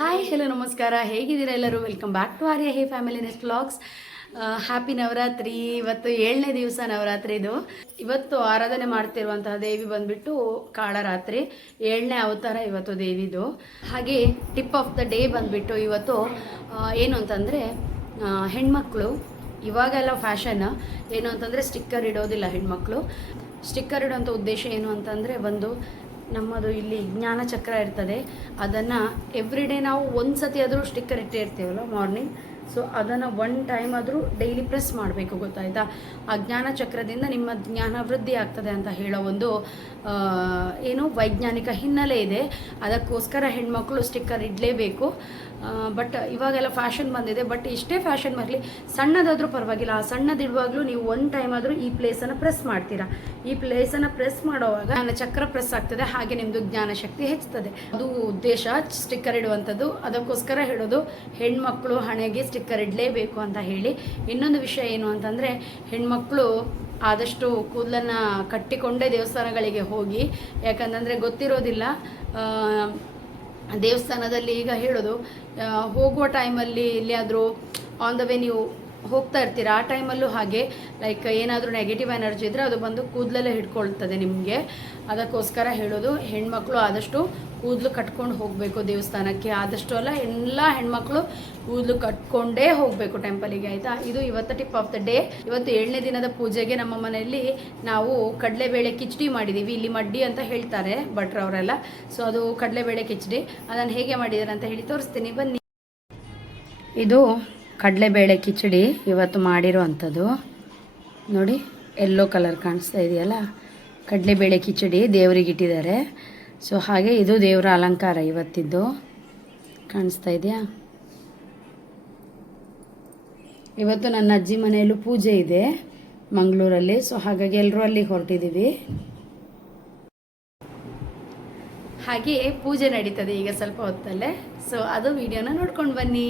Hi hello ನಮಸ್ಕಾರ, ಹೇಗಿದ್ದೀರಾ ಎಲ್ಲರೂ? Welcome back to Arya hey family nest vlogs. Happy Navratri. ಇವತ್ತು 7ನೇ ದಿವಸ ನವರಾತ್ರಿದು. ಇವತ್ತು ಆರಾಧನೆ ಮಾಡ್ತಿರುವಂತಹ ದೇವಿ ಬಂದ್ಬಿಟ್ಟು ಕಾಳರಾತ್ರಿ 7ನೇ ಅವತಾರ ಇವತ್ತು ದೇವಿದು. ಹಾಗೆ ಟಿಪ್ ಆಫ್ ದ ಡೇ ಬಂದ್ಬಿಟ್ಟು ಇವತ್ತು ಏನು ಅಂತಂದರೆ, ಹೆಣ್ಮಕ್ಳು ಇವಾಗೆಲ್ಲ ಫ್ಯಾಷನ್ ಏನು ಅಂತಂದರೆ ಸ್ಟಿಕ್ಕರ್ ಇಡೋದಿಲ್ಲ ಹೆಣ್ಮಕ್ಳು. ಸ್ಟಿಕ್ಕರ್ ಇಡೋಂಥ ಉದ್ದೇಶ ಏನು ಅಂತಂದರೆ, ನಮ್ಮದು ಇಲ್ಲಿ ಜ್ಞಾನ ಚಕ್ರ ಇರ್ತದೆ, ಅದನ್ನು ಎವ್ರಿ ಡೇ ನಾವು ಒಂದು ಸತಿ ಆದರೂ ಸ್ಟಿಕ್ಕರ್ ಇಟ್ಟೇ ಇರ್ತೀವಲ್ಲ ಮಾರ್ನಿಂಗ್. ಸೊ ಅದನ್ನು ಒನ್ ಟೈಮ್ ಆದರೂ ಡೈಲಿ ಪ್ರೆಸ್ ಮಾಡಬೇಕು, ಗೊತ್ತಾಯ್ತಾ? ಆ ಜ್ಞಾನ ಚಕ್ರದಿಂದ ನಿಮ್ಮ ಜ್ಞಾನ ವೃದ್ಧಿ ಆಗ್ತದೆ ಅಂತ ಹೇಳೋ ಒಂದು ಏನು ವೈಜ್ಞಾನಿಕ ಹಿನ್ನೆಲೆ ಇದೆ. ಅದಕ್ಕೋಸ್ಕರ ಹೆಣ್ಮಕ್ಳು ಸ್ಟಿಕ್ಕರ್ ಇಡಲೇಬೇಕು. ಬಟ್ ಇವಾಗೆಲ್ಲ ಫ್ಯಾಷನ್ ಬಂದಿದೆ. ಬಟ್ ಇಷ್ಟೇ ಫ್ಯಾಷನ್ ಬರಲಿ, ಸಣ್ಣದಾದರೂ ಪರವಾಗಿಲ್ಲ, ಆ ಸಣ್ಣದಿಡುವಾಗಲೂ ನೀವು ಒನ್ ಟೈಮ್ ಆದರೂ ಈ ಪ್ಲೇಸನ್ನು ಪ್ರೆಸ್ ಮಾಡ್ತೀರಾ. ಈ ಪ್ಲೇಸನ್ನು ಪ್ರೆಸ್ ಮಾಡೋವಾಗ ಜ್ಞಾನ ಚಕ್ರ ಪ್ರೆಸ್ ಆಗ್ತದೆ, ಹಾಗೆ ನಿಮ್ಮದು ಜ್ಞಾನ ಶಕ್ತಿ ಹೆಚ್ಚುತ್ತದೆ. ಅದು ಉದ್ದೇಶ ಸ್ಟಿಕ್ಕರ್ ಇಡುವಂಥದ್ದು. ಅದಕ್ಕೋಸ್ಕರ ಹೇಳೋದು, ಹೆಣ್ಮಕ್ಳು ಹಣೆಗೆ ಸ್ಟಿಕ್ಕರ್ ಇಡಲೇಬೇಕು ಅಂತ ಹೇಳಿ. ಇನ್ನೊಂದು ವಿಷಯ ಏನು ಅಂತಂದರೆ, ಹೆಣ್ಮಕ್ಳು ಆದಷ್ಟು ಕೂದಲನ್ನು ಕಟ್ಟಿಕೊಂಡೇ ದೇವಸ್ಥಾನಗಳಿಗೆ ಹೋಗಿ. ಯಾಕಂತಂದರೆ ಗೊತ್ತಿರೋದಿಲ್ಲ, ದೇವಸ್ಥಾನದಲ್ಲಿ ಈಗ ಹೇಳೋದು, ಹೋಗುವ ಟೈಮಲ್ಲಿ ಎಲ್ಲಿಯಾದರೂ ಆನ್ ದ ವೇ ನೀವು ಹೋಗ್ತಾ ಇರ್ತೀರ, ಆ ಟೈಮಲ್ಲೂ ಹಾಗೆ ಲೈಕ್ ಏನಾದರೂ ನೆಗೆಟಿವ್ ಎನರ್ಜಿ ಇದ್ದರೆ ಅದು ಬಂದು ಕೂದಲಲ್ಲೇ ಹಿಡ್ಕೊಳ್ತದೆ ನಿಮಗೆ. ಅದಕ್ಕೋಸ್ಕರ ಹೇಳೋದು, ಹೆಣ್ಮಕ್ಳು ಆದಷ್ಟು ಕೂದಲು ಕಟ್ಕೊಂಡು ಹೋಗಬೇಕು ದೇವಸ್ಥಾನಕ್ಕೆ. ಆದಷ್ಟು ಅಲ್ಲ, ಎಲ್ಲ ಹೆಣ್ಮಕ್ಳು ಕೂದಲು ಕಟ್ಕೊಂಡೇ ಹೋಗಬೇಕು ಟೆಂಪಲಿಗೆ, ಆಯಿತಾ? ಇದು ಇವತ್ತು ಟಿಪ್ ಆಫ್ ದ ಡೇ. ಇವತ್ತು 7ನೇ ದಿನದ ಪೂಜೆಗೆ ನಮ್ಮ ಮನೆಯಲ್ಲಿ ನಾವು ಕಡಲೆಬೇಳೆ ಕಿಚಡಿ ಮಾಡಿದ್ದೀವಿ. ಇಲ್ಲಿ ಮಡ್ಡಿ ಅಂತ ಹೇಳ್ತಾರೆ ಭಟ್ರವರೆಲ್ಲ. ಸೊ ಅದು ಕಡಲೆಬೇಳೆ ಕಿಚಡಿ. ಅದನ್ನು ಹೇಗೆ ಮಾಡಿದ್ದಾರೆ ಅಂತ ಹೇಳಿ ತೋರಿಸ್ತೀನಿ, ಬನ್ನಿ. ಇದು ಕಡಲೆಬೇಳೆ ಕಿಚಡಿ ಇವತ್ತು ಮಾಡಿರೋ ಅಂಥದ್ದು. ನೋಡಿ, ಯೆಲ್ಲೋ ಕಲರ್ ಕಾಣಿಸ್ತಾ ಇದೆಯಲ್ಲ, ಕಡಲೆಬೇಳೆ ಕಿಚಡಿ ದೇವರಿಗೆ ಇಟ್ಟಿದ್ದಾರೆ. ಸೊ ಹಾಗೆ ಇದು ದೇವರ ಅಲಂಕಾರ ಇವತ್ತಿದ್ದು, ಕಾಣಿಸ್ತಾ ಇದೆಯಾ? ಇವತ್ತು ನನ್ನ ಅಜ್ಜಿ ಮನೆಯಲ್ಲೂ ಪೂಜೆ ಇದೆ ಮಂಗಳೂರಲ್ಲಿ. ಸೊ ಹಾಗಾಗಿ ಎಲ್ಲರೂ ಅಲ್ಲಿಗೆ ಹೊರಟಿದ್ದೀವಿ. ಹಾಗೆ ಪೂಜೆ ನಡೀತದೆ ಈಗ ಸ್ವಲ್ಪ ಹೊತ್ತಲ್ಲೇ. ಸೊ ಅದು ವಿಡಿಯೋನ ನೋಡ್ಕೊಂಡು ಬನ್ನಿ.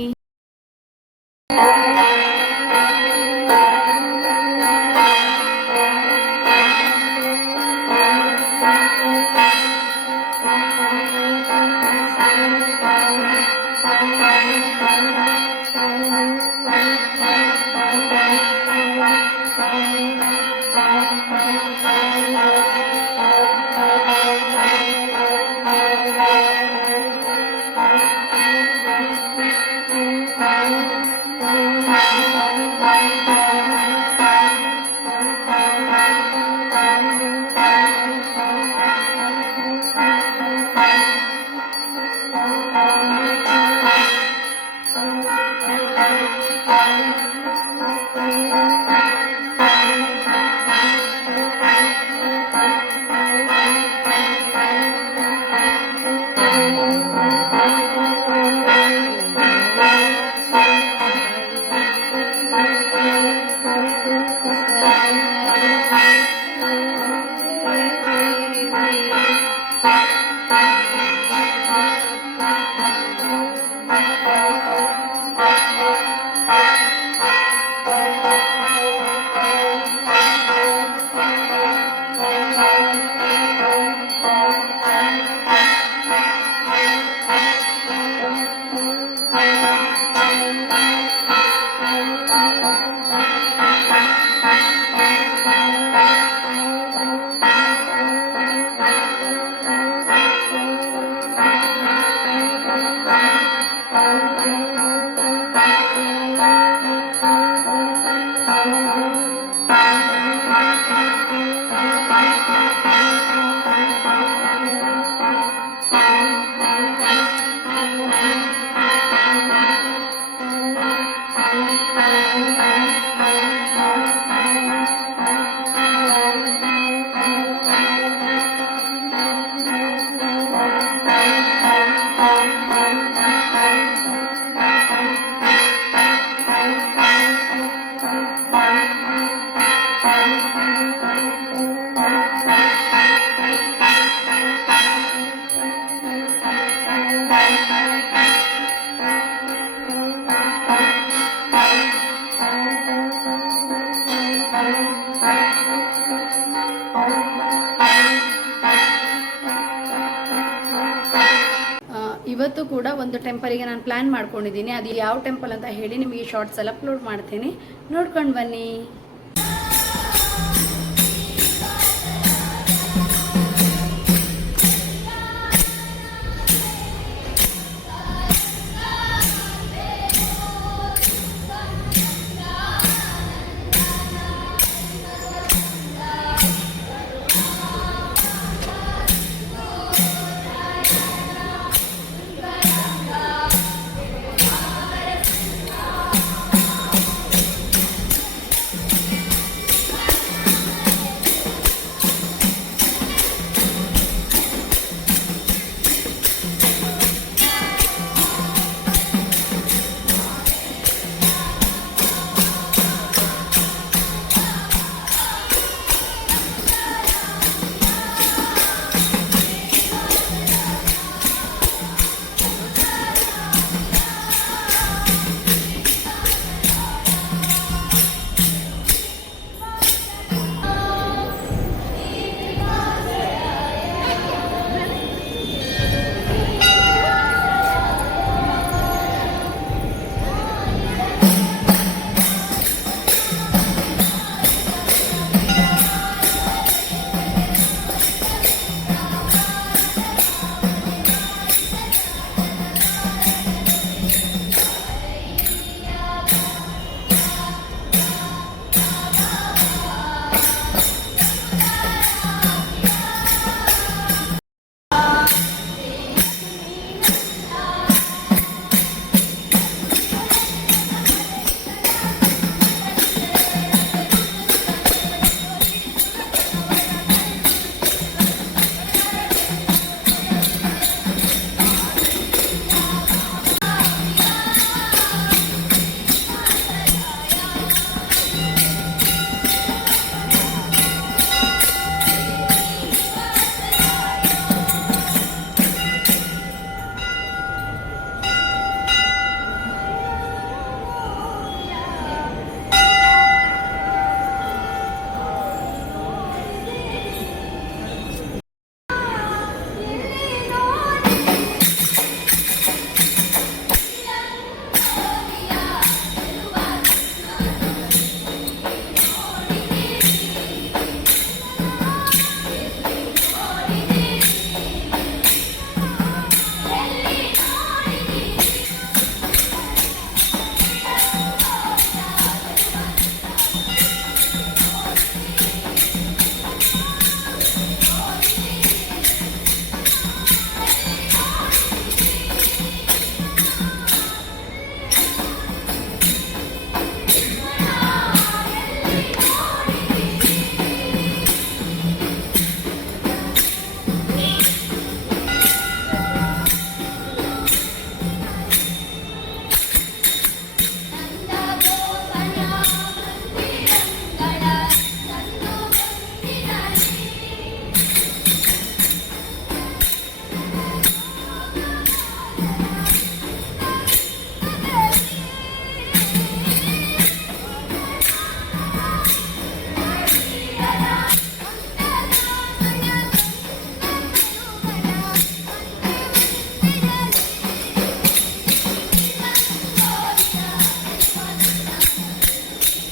ಇವತ್ತು ಕೂಡ ಒಂದು ಟೆಂಪಲಿಗೆ ನಾನು ಪ್ಲ್ಯಾನ್ ಮಾಡ್ಕೊಂಡಿದ್ದೀನಿ. ಅದು ಯಾವ ಟೆಂಪಲ್ ಅಂತ ಹೇಳಿ ನಿಮಗೆ ಶಾರ್ಟ್ಸ್ ಎಲ್ಲ ಅಪ್ಲೋಡ್ ಮಾಡ್ತೀನಿ, ನೋಡ್ಕೊಂಡು ಬನ್ನಿ.